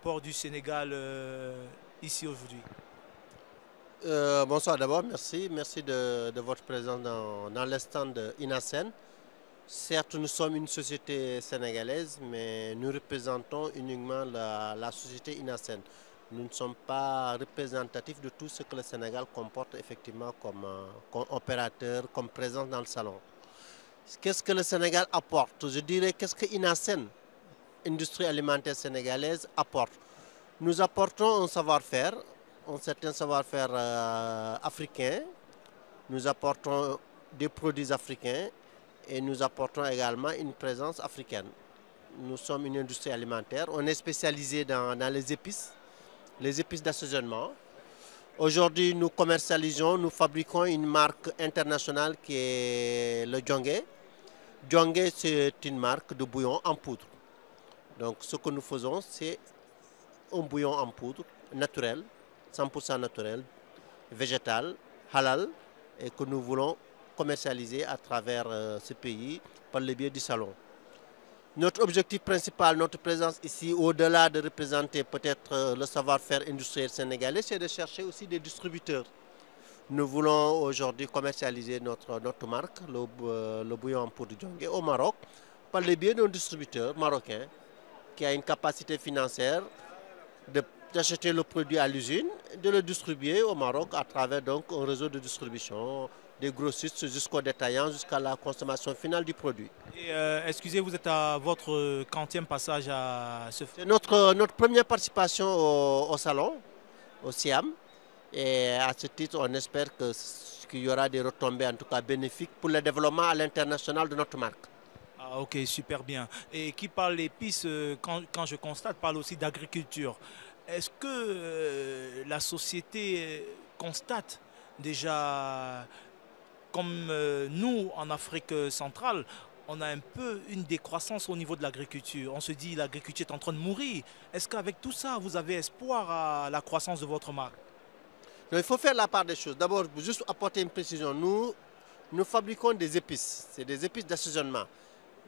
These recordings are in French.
l'apport du Sénégal ici aujourd'hui? Bonsoir d'abord, merci. Merci de votre présence dans le stand de Inasen. Certes, nous sommes une société sénégalaise, mais nous représentons uniquement la société Inasen. Nous ne sommes pas représentatifs de tout ce que le Sénégal comporte effectivement comme opérateur, comme présence dans le salon. Qu'est-ce que le Sénégal apporte? Je dirais qu'est-ce que Inasen, industrie alimentaire sénégalaise, apporte. Nous apportons un savoir-faire, un certain savoir-faire africain. Nous apportons des produits africains et nous apportons également une présence africaine. Nous sommes une industrie alimentaire. On est spécialisé dans les épices d'assaisonnement. Aujourd'hui, nous commercialisons, nous fabriquons une marque internationale qui est le Djongé. Djongé, c'est une marque de bouillon en poudre. Donc, ce que nous faisons, c'est un bouillon en poudre naturel, 100% naturel, végétal, halal, et que nous voulons commercialiser à travers ce pays par le biais du salon. Notre objectif principal, notre présence ici, au-delà de représenter peut-être le savoir-faire industriel sénégalais, c'est de chercher aussi des distributeurs. Nous voulons aujourd'hui commercialiser notre marque, le bouillon en poudre Djongé, au Maroc, par le biais d'un distributeur marocain qui a une capacité financière d'acheter le produit à l'usine, de le distribuer au Maroc à travers donc un réseau de distribution des grossistes jusqu'aux détaillants, jusqu'à la consommation finale du produit. Et, excusez, vous êtes à votre quantième passage à ce... C'est notre première participation au salon, au SIAM. Et à ce titre, on espère qu'il y aura des retombées en tout cas bénéfiques pour le développement à l'international de notre marque. Ah, ok, super bien. Et qui parle d'épices, quand je constate, parle aussi d'agriculture. Est-ce que la société constate déjà, comme nous en Afrique centrale, on a un peu une décroissance au niveau de l'agriculture. On se dit l'agriculture est en train de mourir. Est-ce qu'avec tout ça, vous avez espoir à la croissance de votre marque? Donc, il faut faire la part des choses. D'abord, juste apporter une précision. Nous fabriquons des épices. C'est des épices d'assaisonnement.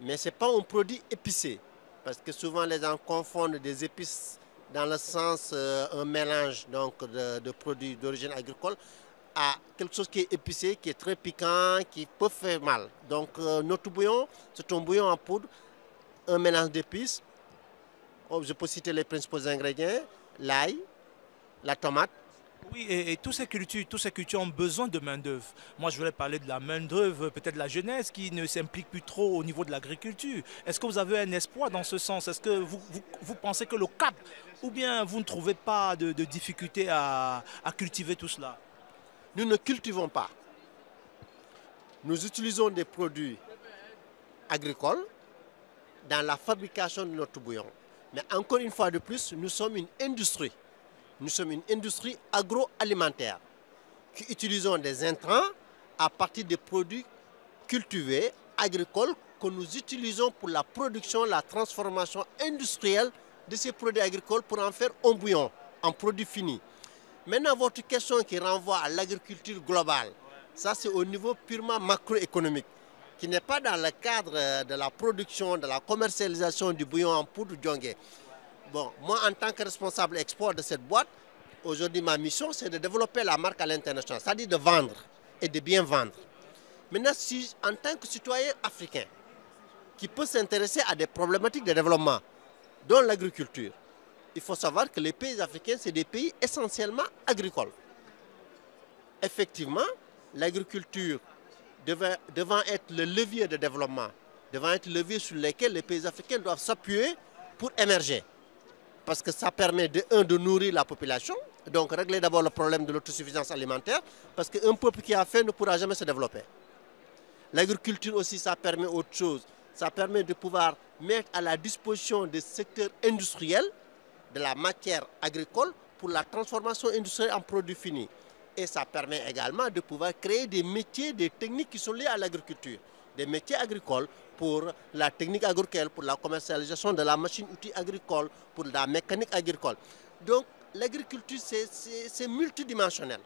Mais ce n'est pas un produit épicé. Parce que souvent, les gens confondent des épices dans le sens un mélange donc, de produits d'origine agricole à quelque chose qui est épicé, qui est très piquant, qui peut faire mal. Donc notre bouillon, c'est un bouillon en poudre, un mélange d'épices. Je peux citer les principaux ingrédients, l'ail, la tomate. Oui, et toutes ces cultures ont besoin de main-d'œuvre. Moi, je voulais parler de la main-d'œuvre, peut-être de la jeunesse qui ne s'implique plus trop au niveau de l'agriculture. Est-ce que vous avez un espoir dans ce sens? Est-ce que vous pensez que le cap, ou bien vous ne trouvez pas de difficulté à cultiver tout cela? Nous ne cultivons pas. Nous utilisons des produits agricoles dans la fabrication de notre bouillon. Mais encore une fois de plus, nous sommes une industrie. Nous sommes une industrie agroalimentaire qui utilisons des intrants à partir des produits cultivés, agricoles, que nous utilisons pour la production, la transformation industrielle de ces produits agricoles pour en faire un bouillon, un produit fini. Maintenant, votre question qui renvoie à l'agriculture globale, ça c'est au niveau purement macroéconomique, qui n'est pas dans le cadre de la production, de la commercialisation du bouillon en poudre Djongé. Bon, moi, en tant que responsable export de cette boîte, aujourd'hui, ma mission, c'est de développer la marque à l'international, c'est-à-dire de vendre et de bien vendre. Maintenant, si, en tant que citoyen africain qui peut s'intéresser à des problématiques de développement, dont l'agriculture, il faut savoir que les pays africains, c'est des pays essentiellement agricoles. Effectivement, l'agriculture devant être le levier de développement, devant être le levier sur lequel les pays africains doivent s'appuyer pour émerger. Parce que ça permet de nourrir la population, donc régler d'abord le problème de l'autosuffisance alimentaire, parce qu'un peuple qui a faim ne pourra jamais se développer. L'agriculture aussi, ça permet autre chose. Ça permet de pouvoir mettre à la disposition des secteurs industriels de la matière agricole pour la transformation industrielle en produits finis. Et ça permet également de pouvoir créer des métiers, des techniques qui sont liées à l'agriculture. Des métiers agricoles pour la technique agricole, pour la commercialisation de la machine-outil agricole, pour la mécanique agricole. Donc l'agriculture, c'est multidimensionnel.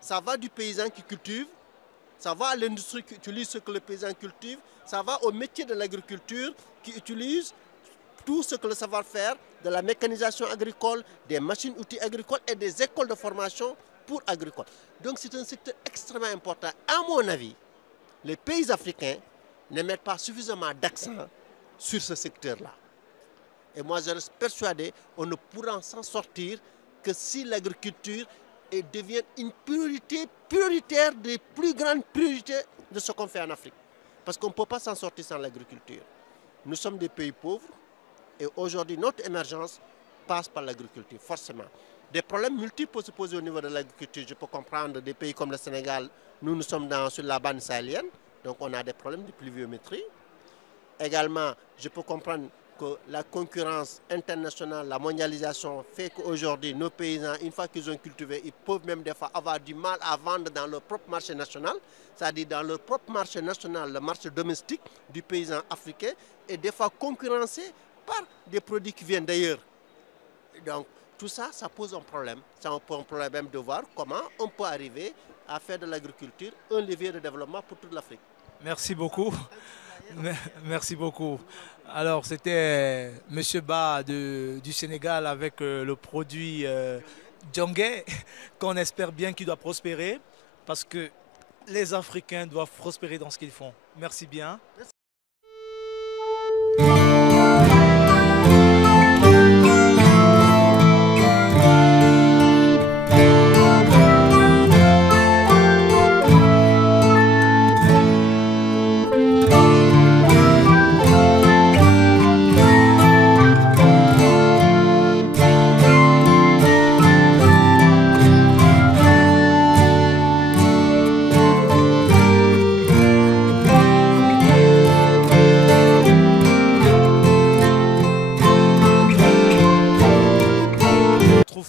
Ça va du paysan qui cultive, ça va à l'industrie qui utilise ce que le paysan cultive, ça va au métier de l'agriculture qui utilise tout ce que le savoir-faire de la mécanisation agricole, des machines-outils agricoles et des écoles de formation pour agricoles. Donc c'est un secteur extrêmement important. À mon avis, les pays africains ne mettent pas suffisamment d'accent sur ce secteur-là. Et moi, je reste persuadé qu'on ne pourra s'en sortir que si l'agriculture devient une prioritaire des plus grandes priorités de ce qu'on fait en Afrique. Parce qu'on ne peut pas s'en sortir sans l'agriculture. Nous sommes des pays pauvres et aujourd'hui, notre émergence passe par l'agriculture, forcément. Des problèmes multiples peuvent se poser au niveau de l'agriculture. Je peux comprendre des pays comme le Sénégal, nous sommes sur la bande sahélienne, donc on a des problèmes de pluviométrie. Également, je peux comprendre que la concurrence internationale, la mondialisation fait qu'aujourd'hui, nos paysans, une fois qu'ils ont cultivé, ils peuvent même des fois avoir du mal à vendre dans leur propre marché national, c'est-à-dire dans leur propre marché national, le marché domestique du paysan africain, et des fois concurrencé par des produits qui viennent d'ailleurs. Donc, tout ça, ça pose un problème. C'est un problème de voir comment on peut arriver à faire de l'agriculture un levier de développement pour toute l'Afrique. Merci beaucoup. Merci beaucoup. Alors, c'était M. Ba du Sénégal avec le produit Djongé, qu'on espère bien qu'il doit prospérer, parce que les Africains doivent prospérer dans ce qu'ils font. Merci bien.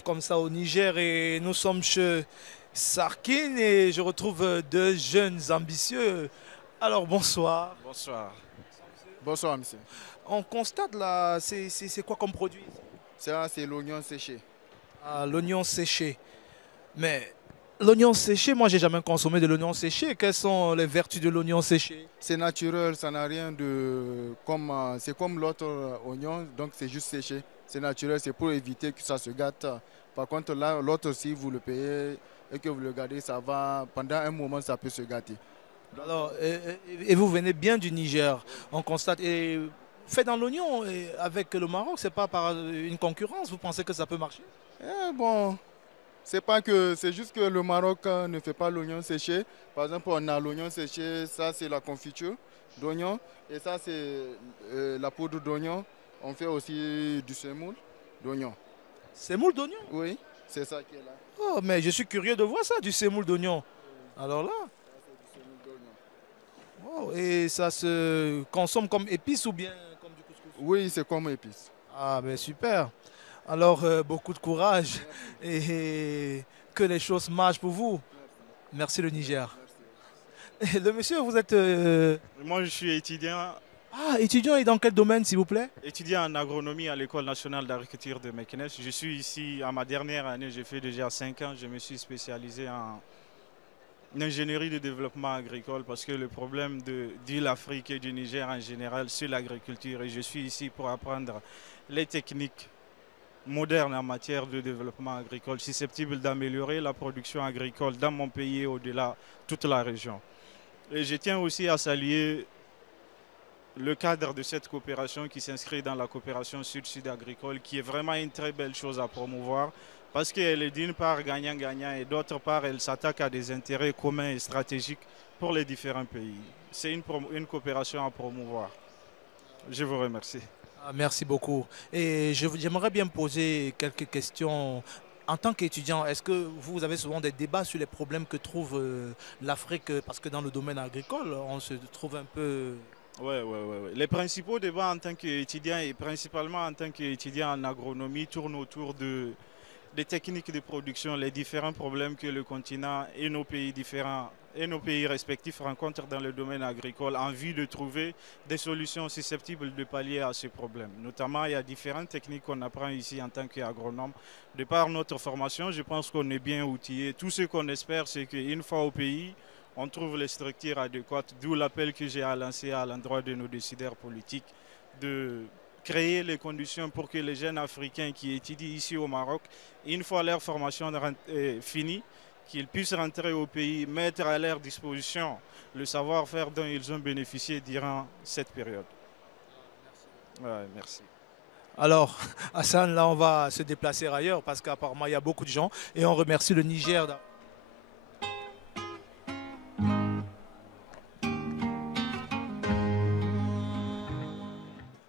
Comme ça au Niger et nous sommes chez Sarkin et je retrouve deux jeunes ambitieux. Alors bonsoir. Bonsoir. Bonsoir monsieur. On constate là, c'est quoi comme produit? Ça c'est l'oignon séché. Ah, l'oignon séché. Mais l'oignon séché, moi j'ai jamais consommé de l'oignon séché. Quelles sont les vertus de l'oignon séché? C'est naturel, ça n'a rien de... C'est comme l'autre oignon, donc c'est juste séché. C'est naturel, c'est pour éviter que ça se gâte. Par contre, là, l'autre, si vous le payez et que vous le gardez, ça va, pendant un moment, ça peut se gâter. Alors, et vous venez bien du Niger, on constate. Et fait dans l'oignon avec le Maroc, c'est pas par une concurrence, vous pensez que ça peut marcher? Bon, c'est juste que le Maroc ne fait pas l'oignon séché. Par exemple, on a l'oignon séché, ça c'est la confiture d'oignon. Et ça c'est la poudre d'oignon. On fait aussi du semoule d'oignon. Semoule d'oignon? Oui, c'est ça qui est là. Oh, mais je suis curieux de voir ça, du semoule d'oignon. Alors là, oh, et ça se consomme comme épice ou bien comme du couscous? Oui, c'est comme épice. Ah, mais super. Alors, beaucoup de courage et que les choses marchent pour vous. Merci le Niger. Merci. Le monsieur, vous êtes... Moi, je suis étudiant. Ah, étudiant et dans quel domaine, s'il vous plaît? Étudiant en agronomie à l'École nationale d'agriculture de Meknes. Je suis ici à ma dernière année, j'ai fait déjà 5 ans. Je me suis spécialisé en ingénierie de développement agricole parce que le problème de l'Afrique et du Niger en général, c'est l'agriculture. Et je suis ici pour apprendre les techniques modernes en matière de développement agricole susceptibles d'améliorer la production agricole dans mon pays et au-delà, toute la région. Et je tiens aussi à saluer le cadre de cette coopération qui s'inscrit dans la coopération sud-sud agricole, qui est vraiment une très belle chose à promouvoir parce qu'elle est d'une part gagnant-gagnant et d'autre part elle s'attaque à des intérêts communs et stratégiques pour les différents pays. C'est une coopération à promouvoir. Je vous remercie. Ah, merci beaucoup. Et j'aimerais bien poser quelques questions. En tant qu'étudiant, est-ce que vous avez souvent des débats sur les problèmes que trouve l'Afrique? Parce que dans le domaine agricole, on se trouve un peu... Oui. Les principaux débats en tant qu'étudiant et principalement en tant qu'étudiant en agronomie tournent autour des techniques de production, les différents problèmes que le continent et nos pays différents et nos pays respectifs rencontrent dans le domaine agricole en vue de trouver des solutions susceptibles de pallier à ces problèmes. Notamment, il y a différentes techniques qu'on apprend ici en tant qu'agronome. De par notre formation, je pense qu'on est bien outillé. Tout ce qu'on espère, c'est qu'une fois au pays, on trouve les structures adéquates, d'où l'appel que j'ai à lancer à l'endroit de nos décideurs politiques de créer les conditions pour que les jeunes Africains qui étudient ici au Maroc, une fois leur formation finie, qu'ils puissent rentrer au pays, mettre à leur disposition le savoir-faire dont ils ont bénéficié durant cette période. Ouais, merci. Alors, Hassan, là, on va se déplacer ailleurs parce qu'apparemment, il y a beaucoup de gens et on remercie le Niger.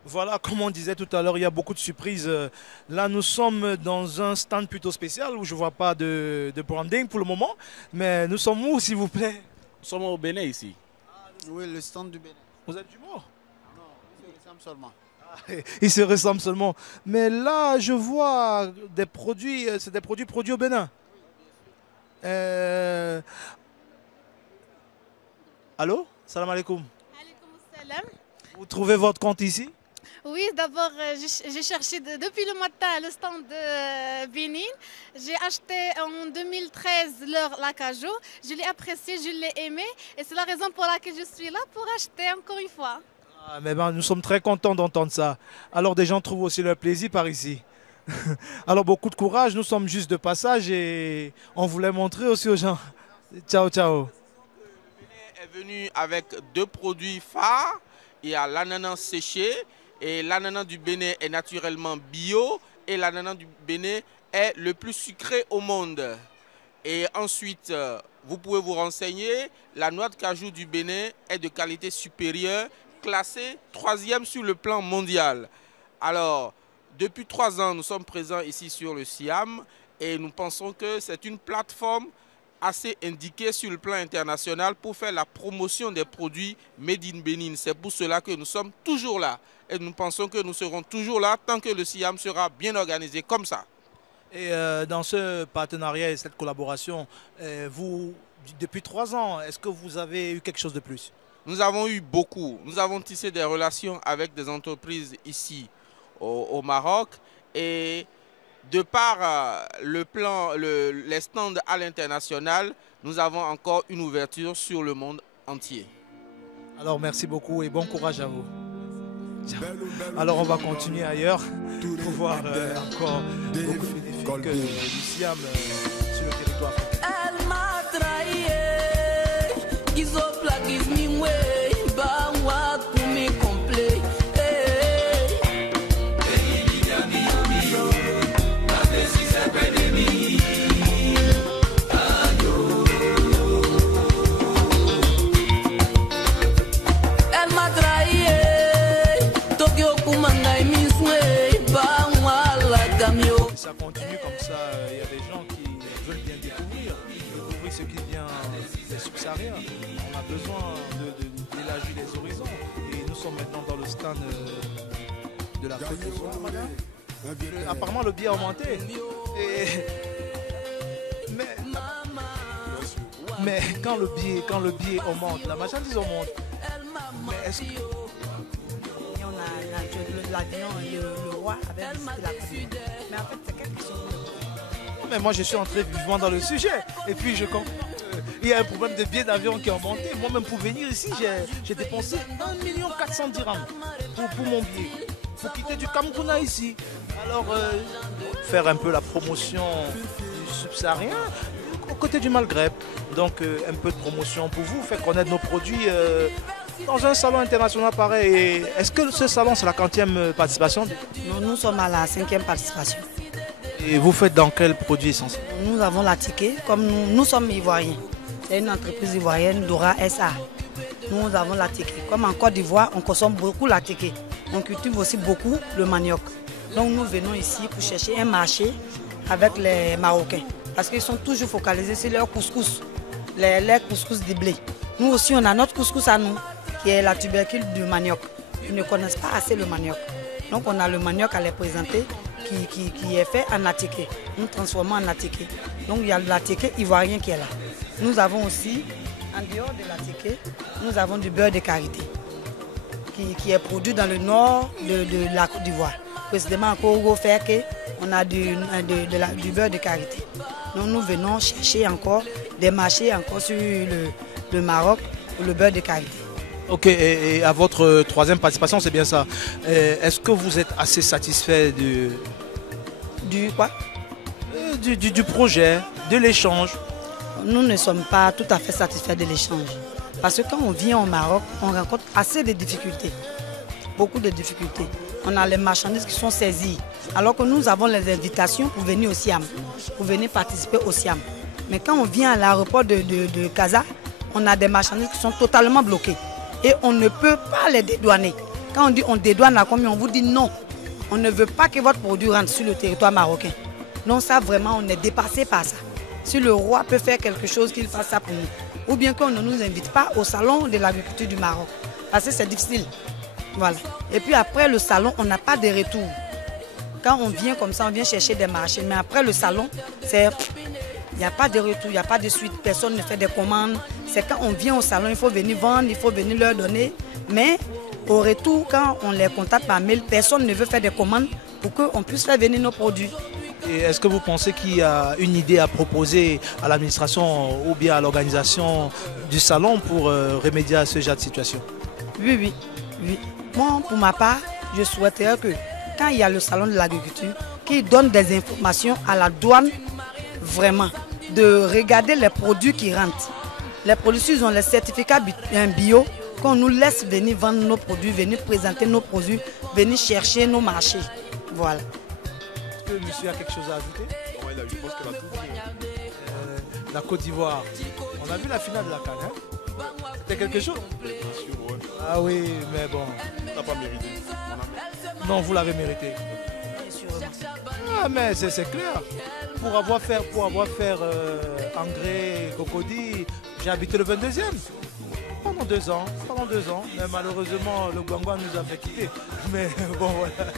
Voilà, comme on disait tout à l'heure, il y a beaucoup de surprises. Là, nous sommes dans un stand plutôt spécial où je ne vois pas de branding pour le moment. Mais nous sommes où, s'il vous plaît? Nous sommes au Bénin ici. Oui, le stand du Bénin. Vous êtes du mot? Non, il se ressemble seulement. Ils se ressemblent seulement. Mais là, je vois des produits, c'est des produits produits au Bénin. Allô? Salam alaikum. Alaikum salam. Vous trouvez votre compte ici? Oui, d'abord, j'ai cherché depuis le matin le stand de Bénin. J'ai acheté en 2013 l'acajou. Je l'ai apprécié, je l'ai aimé. Et c'est la raison pour laquelle je suis là, pour acheter encore une fois. Ah, mais ben, nous sommes très contents d'entendre ça. Alors des gens trouvent aussi leur plaisir par ici. Alors beaucoup de courage, nous sommes juste de passage et on voulait montrer aussi aux gens. Ciao, ciao. Le Bénin est venu avec 2 produits phares. Il y a l'ananas séché et l'ananas du Bénin est naturellement bio et l'ananas du Bénin est le plus sucré au monde. Et ensuite, vous pouvez vous renseigner, la noix de cajou du Bénin est de qualité supérieure, classée 3e sur le plan mondial. Alors, depuis 3 ans, nous sommes présents ici sur le Siam et nous pensons que c'est une plateforme assez indiquée sur le plan international pour faire la promotion des produits Made in Bénin. C'est pour cela que nous sommes toujours là et nous pensons que nous serons toujours là tant que le Siam sera bien organisé comme ça. Et dans ce partenariat et cette collaboration, vous, depuis 3 ans, est-ce que vous avez eu quelque chose de plus? Nous avons eu beaucoup. Nous avons tissé des relations avec des entreprises ici au Maroc et de par les stands à l'international, nous avons encore une ouverture sur le monde entier. Alors merci beaucoup et bon courage à vous. Alors on va continuer ailleurs pour voir encore beaucoup de bénéfiques du Siam sur le territoire africain. Ça continue comme ça, il y a des gens qui veulent bien découvrir ce qui vient des subsahariens. On a besoin d'élargir les horizons et nous sommes maintenant dans le stand de la Côte d'Ivoire, madame. Apparemment le billet a augmenté. Mais quand le billet augmente, la marchandise augmente. Mais est-ce que l'avion, le roi avait visité la Côte d'Ivoire. Mais en fait, c'est quelque chose. Mais moi, je suis entré vivement dans le sujet. Et puis, il y a un problème de billet d'avion qui a augmenté. Moi-même, pour venir ici, j'ai dépensé 1 400 000 dirhams pour mon billet. Pour quitter du Cameroun à ici. Alors, faire un peu la promotion du subsaharien aux côtés du Maghreb. Donc, un peu de promotion pour vous, faire connaître nos produits dans un salon international pareil. Est-ce que ce salon, c'est la 40e participation? Nous sommes à la 5e participation. Et vous faites dans quel produit essentiel? Nous avons la ticket, comme nous sommes ivoiriens. C'est une entreprise ivoirienne, Dora SA. Nous avons la ticket. Comme en Côte d'Ivoire, on consomme beaucoup la ticket. On cultive aussi beaucoup le manioc. Donc nous venons ici pour chercher un marché avec les Marocains. Parce qu'ils sont toujours focalisés sur leur couscous, les couscous de blé. Nous aussi, on a notre couscous à nous, qui est la tubercule du manioc. Ils ne connaissent pas assez le manioc. Donc on a le manioc à les présenter qui est fait en atiké. Nous transformons en atiké. Donc il y a l'atiké ivoirien qui est là. Nous avons aussi, en dehors de l'atiké, nous avons du beurre de karité qui est produit dans le nord de la Côte d'Ivoire. Précisément à Korogo Ferke, on a du beurre de karité. Donc nous venons chercher encore des marchés encore sur le Maroc pour le beurre de karité. Ok, et à votre troisième participation, c'est bien ça. Est-ce que vous êtes assez satisfait Du quoi? Du projet, de l'échange? Nous ne sommes pas tout à fait satisfaits de l'échange. Parce que quand on vient au Maroc, on rencontre assez de difficultés. Beaucoup de difficultés. On a les marchandises qui sont saisies. Alors que nous avons les invitations pour venir au Siam, pour venir participer au Siam. Mais quand on vient à l'aéroport de Casa, on a des marchandises qui sont totalement bloquées. Et on ne peut pas les dédouaner. Quand on dit on dédouane la commune, on vous dit non. On ne veut pas que votre produit rentre sur le territoire marocain. Donc ça, vraiment, on est dépassé par ça. Si le roi peut faire quelque chose, qu'il fasse ça pour nous. Ou bien qu'on ne nous invite pas au salon de l'agriculture du Maroc. Parce que c'est difficile. Voilà. Et puis après le salon, on n'a pas de retour. Quand on vient comme ça, on vient chercher des marchés. Mais après le salon, il n'y a pas de retour, il n'y a pas de suite. Personne ne fait des commandes. C'est quand on vient au salon, il faut venir vendre, il faut venir leur donner. Mais au retour, quand on les contacte par mail, personne ne veut faire des commandes pour qu'on puisse faire venir nos produits. Et est-ce que vous pensez qu'il y a une idée à proposer à l'administration ou bien à l'organisation du salon pour remédier à ce genre de situation? Oui. Moi, pour ma part, je souhaiterais que quand il y a le salon de l'agriculture, qu'ils donnent des informations à la douane, vraiment, de regarder les produits qui rentrent. Les produits, ils ont les certificats bio, qu'on nous laisse venir vendre nos produits, venir présenter nos produits, venir chercher nos marchés. Voilà. Est-ce que monsieur a quelque chose à ajouter? Non, je pense qu'elle a tout dit. La Côte d'Ivoire, on a vu la finale de la CAN, hein? C'était quelque chose? Bien sûr, ouais. Ah oui, mais bon. On n'a pas mérité. Non, vous l'avez mérité. Ah, mais c'est clair. Pour avoir fait engrais Cocody, j'ai habité le 22e. Pendant 2 ans. Mais malheureusement, le Gwangwa nous a fait quitter. Mais bon, voilà.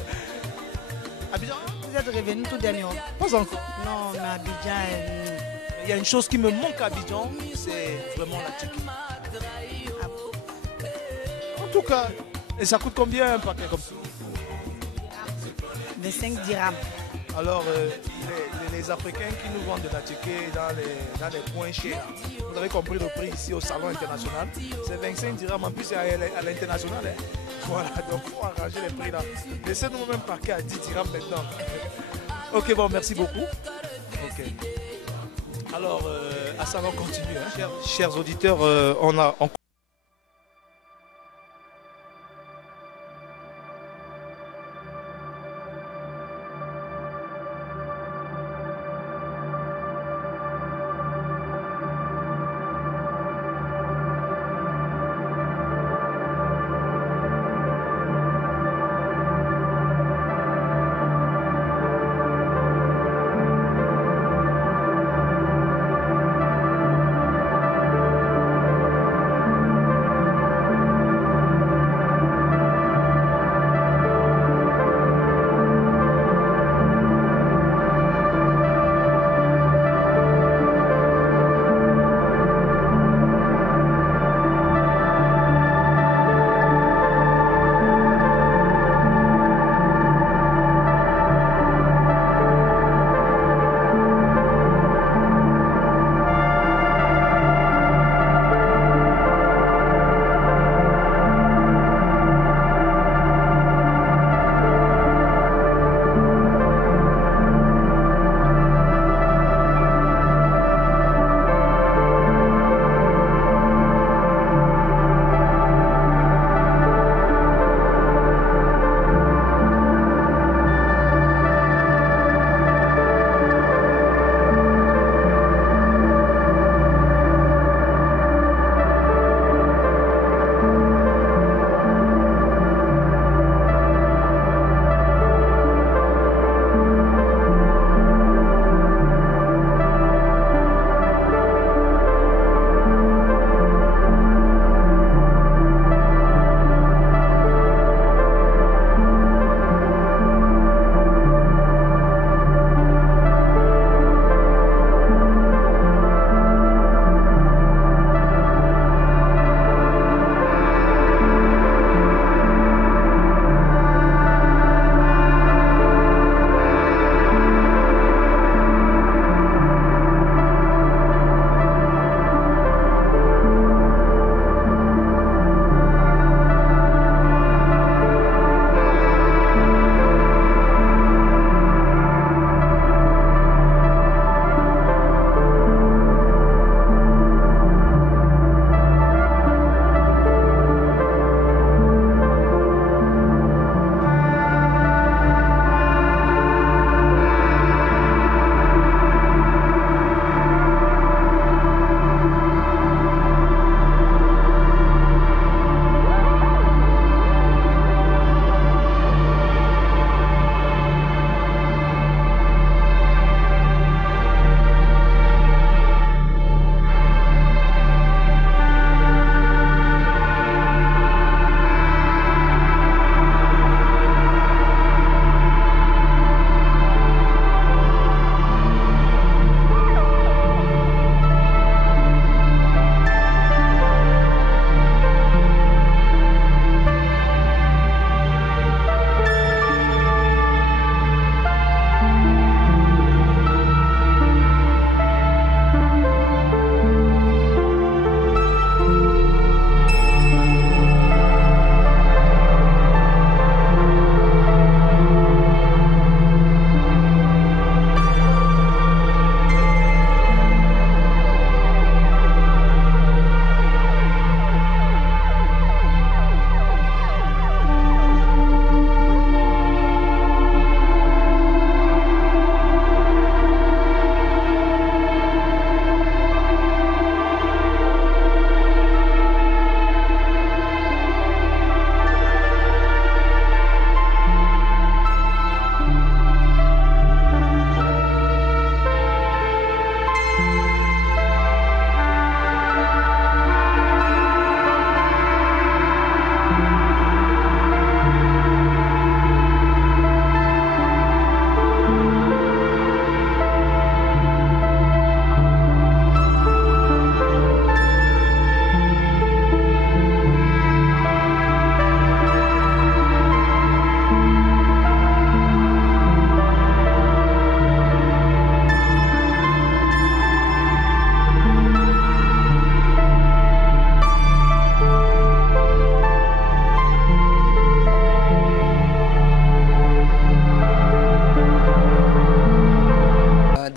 Abidjan? Vous êtes revenu tout dernièrement? Pas encore. Non, mais Abidjan, il y a une chose qui me manque à Abidjan, c'est vraiment la tiki. En tout cas, et ça coûte combien un paquet comme ça? 25 dirhams. Alors, les Africains qui nous vendent de la ticket dans les points chers, vous avez compris le prix ici au salon international, c'est 25 dirhams, en plus c'est à l'international. Hein. Voilà, donc il faut arranger les prix là. Laissez-nous même parquer à 10 dirhams maintenant. Ok, bon, merci beaucoup. Ok. Alors, Hassan, on continue. Hein. Chers auditeurs, on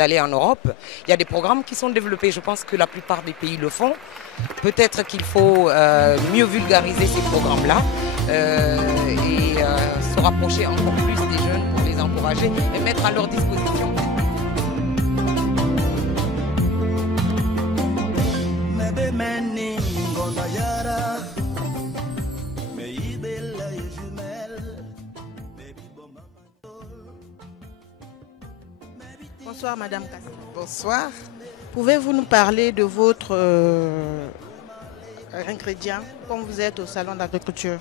allez en Europe, il y a des programmes qui sont développés. Je pense que la plupart des pays le font. Peut-être qu'il faut mieux vulgariser ces programmes-là et se rapprocher encore plus des jeunes pour les encourager et mettre à leur disposition. Bonsoir Madame Kassi. Bonsoir. Pouvez-vous nous parler de votre ingrédient quand vous êtes au salon d'agriculture?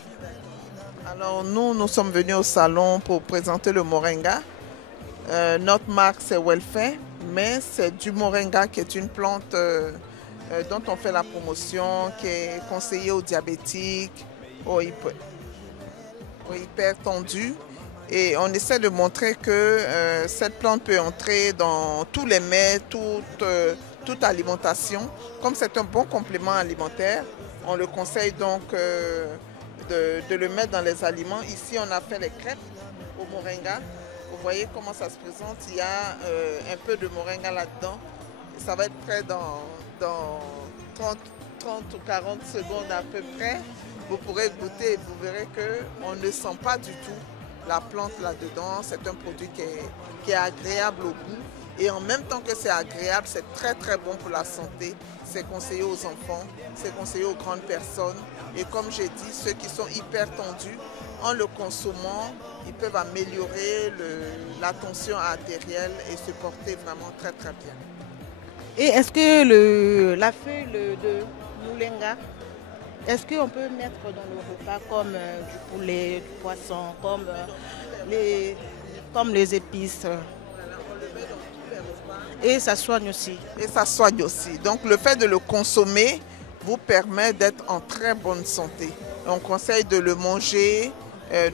Alors nous sommes venus au salon pour présenter le moringa. Notre marque c'est Welfare, mais c'est du moringa qui est une plante dont on fait la promotion, qui est conseillée aux diabétiques, aux hypertendus. Et on essaie de montrer que cette plante peut entrer dans tous les mets, toute alimentation. Comme c'est un bon complément alimentaire, on le conseille donc de le mettre dans les aliments. Ici, on a fait les crêpes au moringa. Vous voyez comment ça se présente. Il y a un peu de moringa là-dedans. Ça va être prêt dans 30 ou 40 secondes à peu près. Vous pourrez goûter et vous verrez qu'on ne sent pas du tout la plante là-dedans. C'est un produit qui est agréable au goût. Et en même temps que c'est agréable, c'est très très bon pour la santé. C'est conseillé aux enfants, c'est conseillé aux grandes personnes. Et comme j'ai dit, ceux qui sont hyper tendus, en le consommant, ils peuvent améliorer la tension artérielle et se porter vraiment très très bien. Et est-ce que la feuille de moulenga, est-ce qu'on peut mettre dans le repas comme du poulet, du poisson, comme les épices? Et ça soigne aussi. Et ça soigne aussi. Donc le fait de le consommer vous permet d'être en très bonne santé. On conseille de le manger,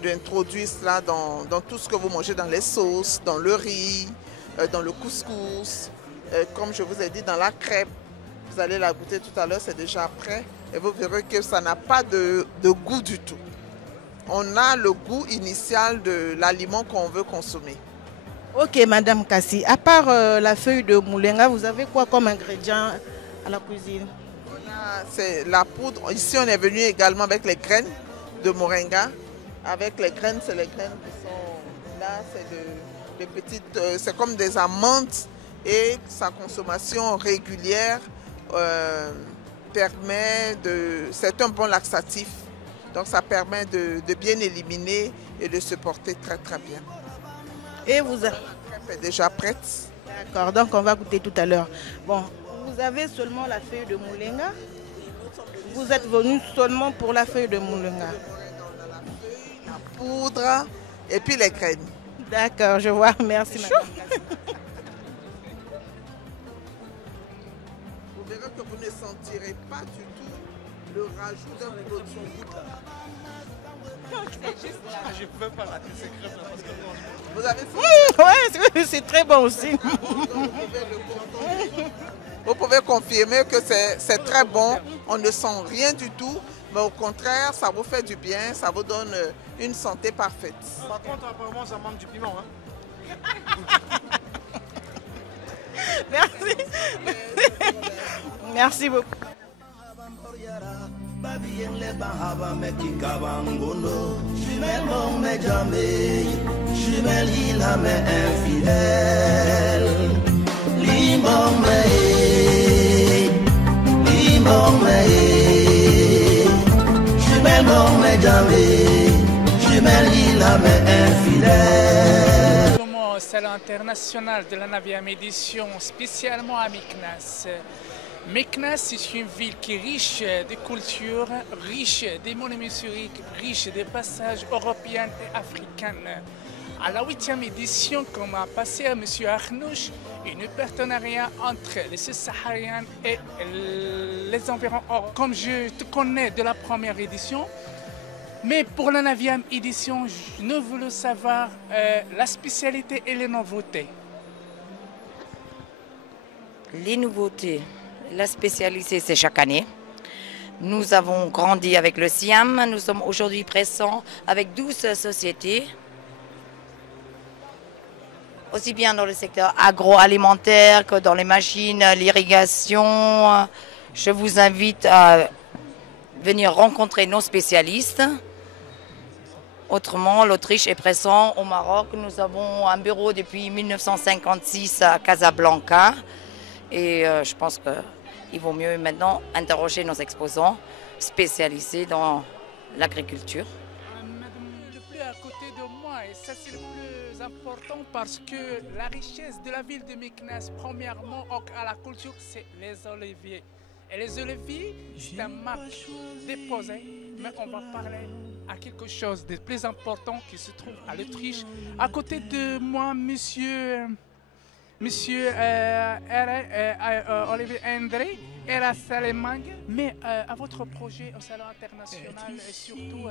d'introduire cela dans tout ce que vous mangez, dans les sauces, dans le riz, dans le couscous, comme je vous ai dit, dans la crêpe. Vous allez la goûter tout à l'heure, c'est déjà prêt. Et vous verrez que ça n'a pas de goût du tout. On a le goût initial de l'aliment qu'on veut consommer. Ok, Madame Kassi, à part la feuille de moulenga, vous avez quoi comme ingrédient à la cuisine? C'est la poudre. Ici, on est venu également avec les graines de moringa. Avec les graines, c'est les graines qui sont là, c'est de petites, c'est comme des amandes et sa consommation régulière permet c'est un bon laxatif. Donc ça permet de bien éliminer et de se porter très très bien. Et vous La crêpe est déjà prête. D'accord, donc on va goûter tout à l'heure. Bon, vous avez seulement la feuille de moulenga. Vous êtes venu seulement pour la feuille de moulenga. La poudre et puis les graines. D'accord, je vois. Merci madame. Vous verrez que vous ne sentirez pas du tout le rajout d'un produit. Je peux pas rater ces crêpes là parce que vous avez oui, c'est très bon aussi. Vous pouvez confirmer que c'est très bon. On ne sent rien du tout, mais au contraire, ça vous fait du bien, ça vous donne une santé parfaite. Par contre, apparemment, ça manque du piment. Hein? Merci. Merci beaucoup. Au Salon international de la 9e édition, spécialement à Meknès. Meknès, c'est une ville qui est riche de culture, riche des monuments historiques, riche des passages européens et africains. À la 8e édition, comme a passé à M. Arnouch, un partenariat entre les sahariens et les environs européens. Comme je te connais de la première édition, mais pour la 9e édition, je ne voulais savoir la spécialité et les nouveautés. Les nouveautés, la spécialité, c'est chaque année. Nous avons grandi avec le SIAM. Nous sommes aujourd'hui présents avec 12 sociétés. aussi bien dans le secteur agroalimentaire que dans les machines, l'irrigation. Je vous invite à venir rencontrer nos spécialistes. Autrement, l'Autriche est présente au Maroc. Nous avons un bureau depuis 1956 à Casablanca. Et je pense qu'il vaut mieux maintenant interroger nos exposants spécialisés dans l'agriculture. Le plus à côté de moi, et ça c'est le plus important parce que la richesse de la ville de Meknès, premièrement à la culture, c'est les oliviers. Et les oliviers, c'est un marque déposé, mais on va parler à quelque chose de plus important qui se trouve à l'Autriche. À côté de moi, monsieur Olivier André et la Salemang, mais à votre projet au salon international et surtout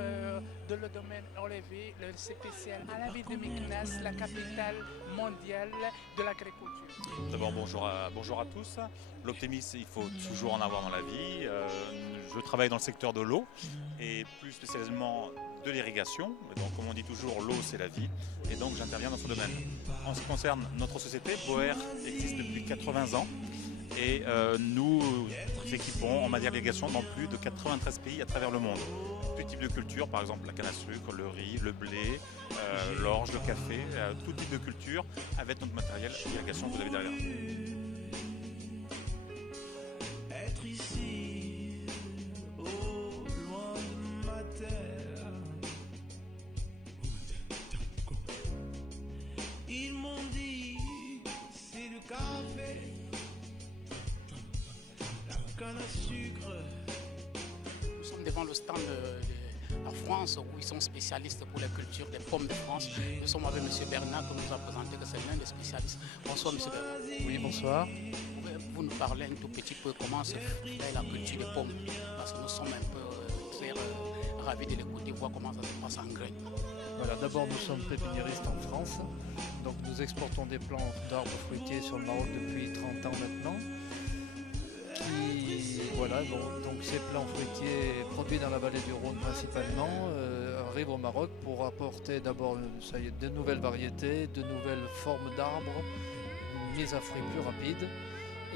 de le domaine Olivier, le spécial à la ville de Meknès, la capitale mondiale de l'agriculture. D'abord bonjour à tous. L'optimisme, il faut toujours en avoir dans la vie. Je travaille dans le secteur de l'eau et plus spécialement de l'irrigation. Donc comme on dit toujours, l'eau c'est la vie et donc j'interviens dans ce domaine. En ce qui concerne notre société, Boer existe depuis 80 ans et nous équipons en matière d'irrigation dans plus de 93 pays à travers le monde. Tout type de culture, par exemple la canne à sucre, le riz, le blé, l'orge, le café, tout type de culture avec notre matériel d'irrigation que vous avez derrière. Être ici, au loin de ma terre. Ils m'ont dit, c'est du café, la canne à sucre. Nous sommes devant le stand de la France où ils sont spécialistes pour la culture des pommes de France. Nous sommes avec M. Bernard qui nous a présenté que c'est l'un des spécialistes. Bonsoir M. Bernard. Oui, bonsoir. Pouvez-vous nous parler un tout petit peu comment se fait la culture des pommes? Parce que nous sommes un peu très ravis de l'écouter, voir comment ça se passe en graines. Voilà, d'abord nous sommes pépiniéristes en France, donc nous exportons des plants d'arbres fruitiers sur le Maroc depuis 30 ans maintenant. Voilà, donc ces plants fruitiers produits dans la vallée du Rhône principalement arrivent au Maroc pour apporter d'abord de nouvelles variétés, de nouvelles formes d'arbres, une mise à fruit plus rapide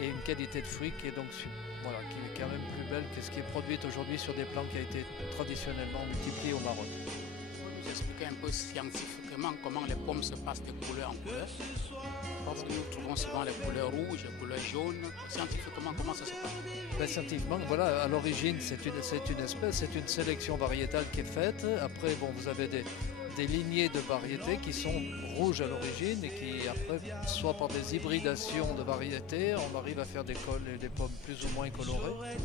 et une qualité de fruit qui est donc voilà, qui est quand même plus belle que ce qui est produit aujourd'hui sur des plants qui ont été traditionnellement multipliés au Maroc. Vous expliquez un peu scientifiquement comment les pommes se passent de couleur en couleur. Parce que nous trouvons souvent les couleurs rouges, les couleurs jaunes. Scientifiquement, comment ça se passe? Ben, scientifiquement, voilà, à l'origine, c'est une espèce, c'est une sélection variétale qui est faite. Après, bon, vous avez des lignées de variétés qui sont rouges à l'origine et qui, après, soit par des hybridations de variétés, on arrive à faire des pommes plus ou moins colorées.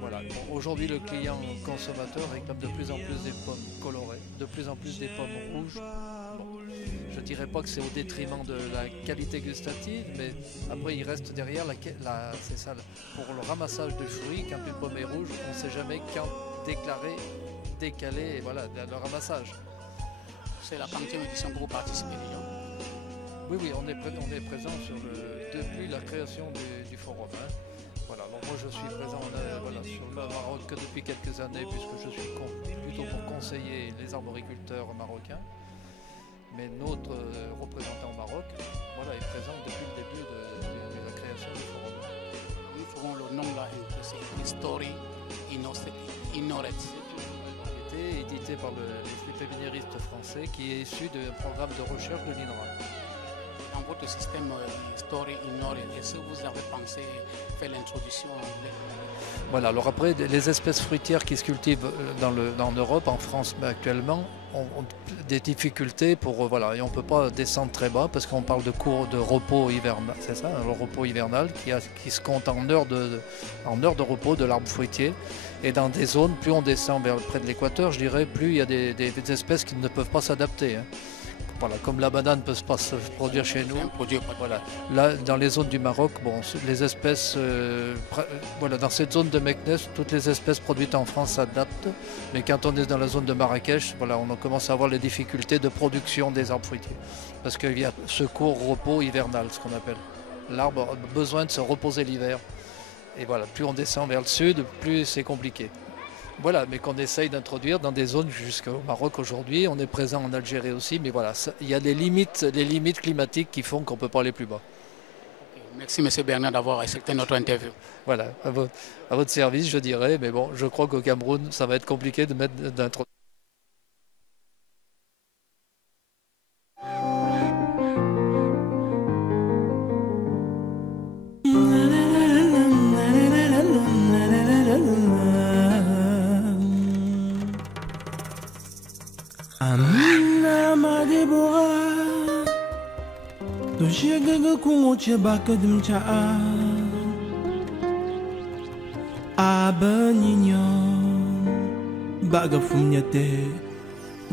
Voilà. Bon, aujourd'hui, le client consommateur réclame de plus en plus des pommes colorées, de plus en plus des pommes rouges. Bon. Je ne dirais pas que c'est au détriment de la qualité gustative, mais après il reste derrière c'est ça, pour le ramassage de fruits, quand une pomme est rouge, on ne sait jamais quand décaler voilà, le ramassage. C'est la 40e édition que vous participez déjà? Oui, on est présent depuis la création du forum. Hein. Voilà, alors moi je suis présent sur le Maroc que depuis quelques années, puisque je suis plutôt pour conseiller les arboriculteurs marocains. Mais notre représentant au Maroc est présent depuis le début de la création du forum. Nous trouvons le nom là, c'est Story Innoret. C'est une variété éditée par les pépiniéristes français qui est issu d'un programme de recherche de l'INRA. Dans votre système Story Innoret, est-ce que vous avez pensé faire l'introduction en anglais? Voilà, alors après, les espèces fruitières qui se cultivent en Europe, en France actuellement, ont des difficultés et on ne peut pas descendre très bas parce qu'on parle de cours de repos hivernal, c'est ça, le repos hivernal qui se compte en heures de repos de l'arbre fruitier. Et dans des zones, plus on descend près de l'équateur, je dirais, plus il y a des espèces qui ne peuvent pas s'adapter. Hein. Voilà, comme la banane ne peut pas se produire chez nous. Voilà. Là, dans les zones du Maroc, les espèces, dans cette zone de Meknès, toutes les espèces produites en France s'adaptent. Mais quand on est dans la zone de Marrakech, on commence à avoir les difficultés de production des arbres fruitiers. Parce qu'il y a ce court repos hivernal, ce qu'on appelle. L'arbre a besoin de se reposer l'hiver. Et voilà, plus on descend vers le sud, plus c'est compliqué. Voilà, mais qu'on essaye d'introduire dans des zones jusqu'au Maroc aujourd'hui. On est présent en Algérie aussi, mais voilà, il y a des limites climatiques qui font qu'on ne peut pas aller plus bas. Merci M. Bernard d'avoir accepté notre interview. Voilà, à votre service, je dirais, mais bon, je crois qu'au Cameroun, ça va être compliqué de mettre d'introduire. Amina ma Deborah, to shega ga kungoce baka dimcha abaninyo baga fumnyate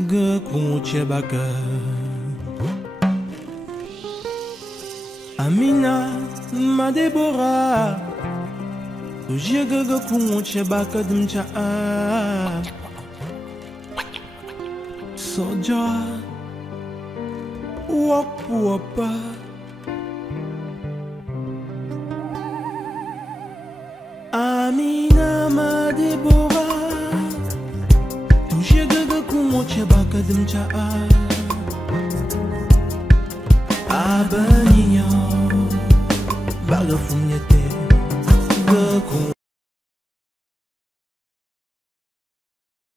ga kungoce baka. Amina ma Deborah, to shega ga kungoce baka dimcha Soja wapa Amina ma Deborah, tuje gaga kumoche baka dimcha abaninya baga fumnyete